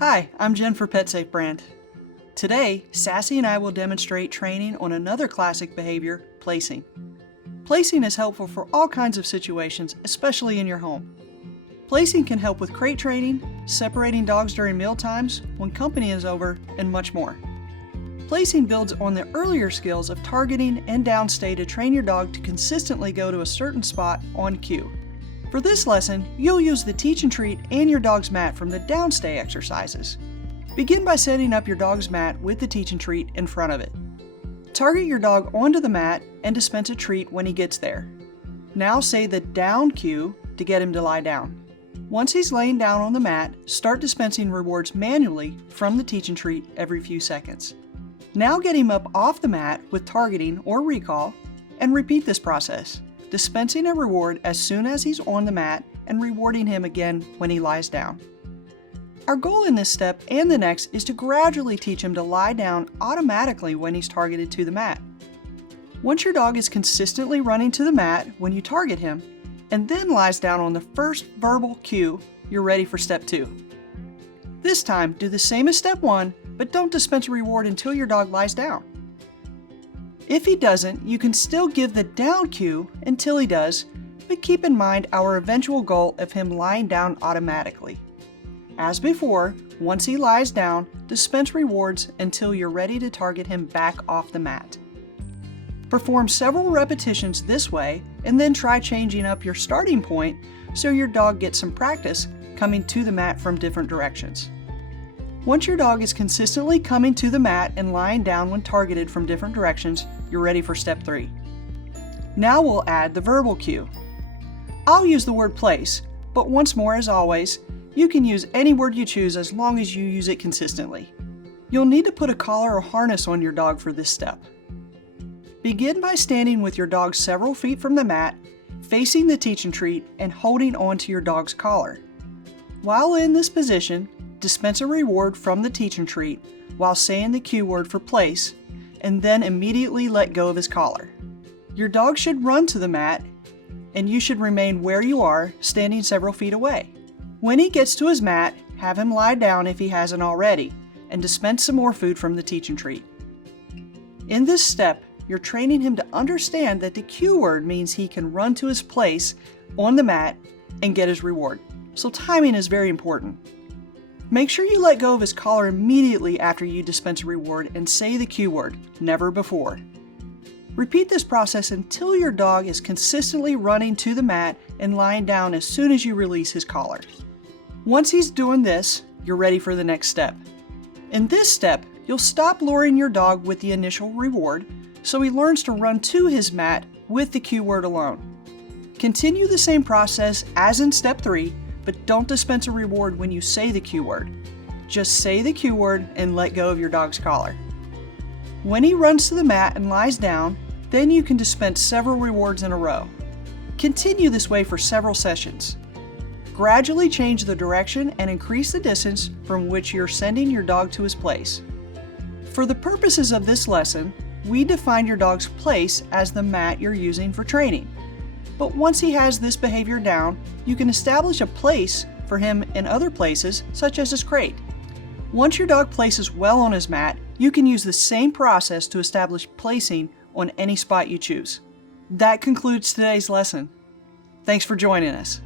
Hi, I'm Jen for PetSafe brand. Today, Sassy and I will demonstrate training on another classic behavior, placing. Placing is helpful for all kinds of situations, especially in your home. Placing can help with crate training, separating dogs during meal times, when company is over, and much more. Placing builds on the earlier skills of targeting and downstay to train your dog to consistently go to a certain spot on cue. For this lesson, you'll use the teach and treat and your dog's mat from the downstay exercises. Begin by setting up your dog's mat with the teach and treat in front of it. Target your dog onto the mat and dispense a treat when he gets there. Now say the down cue to get him to lie down. Once he's laying down on the mat, start dispensing rewards manually from the teach and treat every few seconds. Now get him up off the mat with targeting or recall and repeat this process, dispensing a reward as soon as he's on the mat and rewarding him again when he lies down. Our goal in this step and the next is to gradually teach him to lie down automatically when he's targeted to the mat. Once your dog is consistently running to the mat when you target him, and then lies down on the first verbal cue, you're ready for step 2. This time, do the same as step 1, but don't dispense a reward until your dog lies down. If he doesn't, you can still give the down cue until he does, but keep in mind our eventual goal of him lying down automatically. As before, once he lies down, dispense rewards until you're ready to target him back off the mat. Perform several repetitions this way and then try changing up your starting point so your dog gets some practice coming to the mat from different directions. Once your dog is consistently coming to the mat and lying down when targeted from different directions, you're ready for step 3. Now we'll add the verbal cue. I'll use the word place, but once more as always, you can use any word you choose as long as you use it consistently. You'll need to put a collar or harness on your dog for this step. Begin by standing with your dog several feet from the mat, facing the teach and treat and holding onto your dog's collar. While in this position, dispense a reward from the teach and treat while saying the cue word for place, and then immediately let go of his collar. Your dog should run to the mat, and you should remain where you are, standing several feet away. When he gets to his mat, have him lie down if he hasn't already, and dispense some more food from the teach and treat. In this step, you're training him to understand that the cue word means he can run to his place on the mat and get his reward. So timing is very important. Make sure you let go of his collar immediately after you dispense a reward and say the cue word, never before. Repeat this process until your dog is consistently running to the mat and lying down as soon as you release his collar. Once he's doing this, you're ready for the next step. In this step, you'll stop luring your dog with the initial reward so he learns to run to his mat with the cue word alone. Continue the same process as in step 3, but don't dispense a reward when you say the cue word. Just say the cue word and let go of your dog's collar. When he runs to the mat and lies down, then you can dispense several rewards in a row. Continue this way for several sessions. Gradually change the direction and increase the distance from which you're sending your dog to his place. For the purposes of this lesson, we define your dog's place as the mat you're using for training. But once he has this behavior down, you can establish a place for him in other places, such as his crate. Once your dog places well on his mat, you can use the same process to establish placing on any spot you choose. That concludes today's lesson. Thanks for joining us.